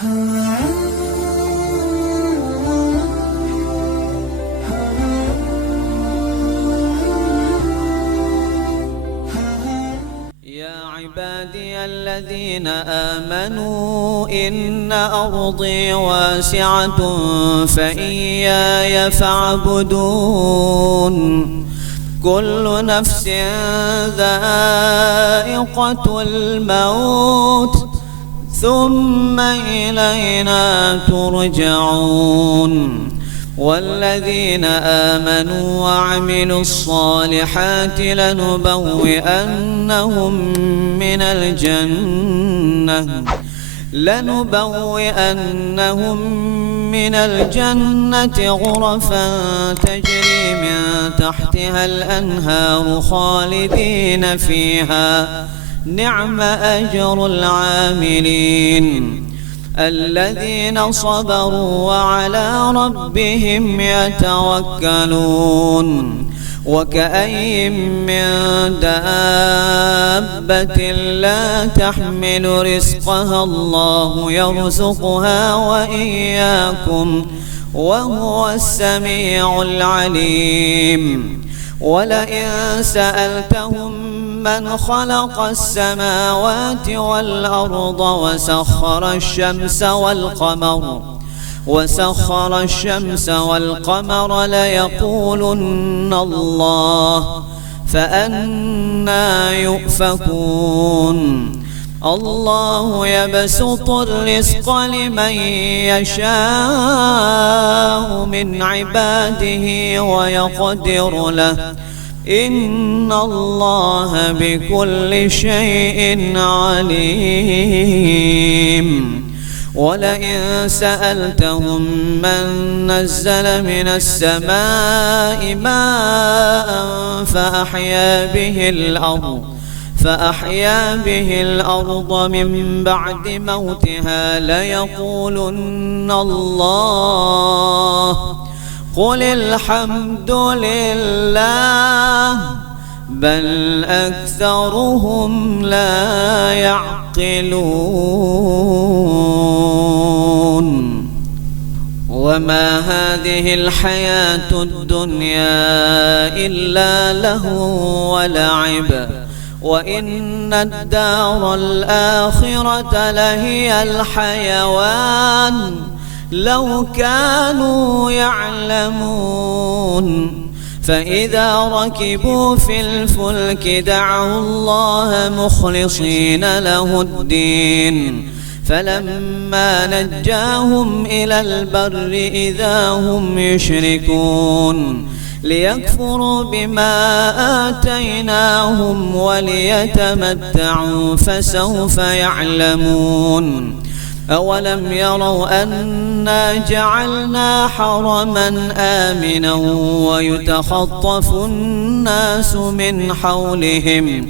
عبادي الذين آمنوا إن أرضي واسعة فإياي فاعبدون كل نفس ذائقة الموت ثم إلينا ترجعون والذين آمنوا وعملوا الصالحات لنبوئنهم من الجنة غرفا تجري من تحتها الأنهار خالدين فيها نعم أجر العاملين الذين صبروا وعلى ربهم يتوكلون وكأين من دابة لا تحمل رزقها الله يرزقها وإياكم وهو السميع العليم ولئن سألتهم من خلق السماوات والأرض وسخر الشمس والقمر ليقولن الله فأنى يؤفكون الله يبسط الرزق لمن يشاء من عباده ويقدر له إن الله بكل شيء عليم ولئن سألتهم من نزل من السماء ماء فأحيا به الأرض من بعد موتها ليقولن الله قل الحمد لله بل أكثرهم لا يعقلون وما هذه الحياة الدنيا إلا لهو ولعب وإن الدار الآخرة لهي الحيوان لو كانوا يعلمون فإذا ركبوا في الفلك دعوا الله مخلصين له الدين فلما نجاهم إلى البر إذا هم يشركون ليكفروا بما آتيناهم وليتمتعوا فسوف يعلمون أولم يروا أنا جعلنا حرما آمنا ويتخطف الناس من حولهم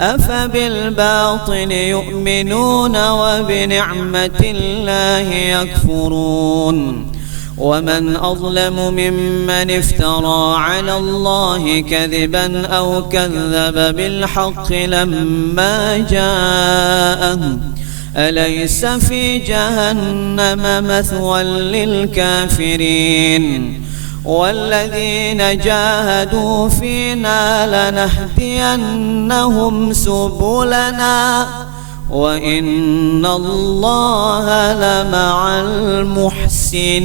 أفبالباطل يؤمنون وبنعمة الله يكفرون ومن أظلم ممن افترى على الله كذبا أو كذب بالحق لما جاءه أليس في جهنم مثوى للكافرين والذين جاهدوا فينا لنهدينهم سبلنا وإن الله لمع المحسنين.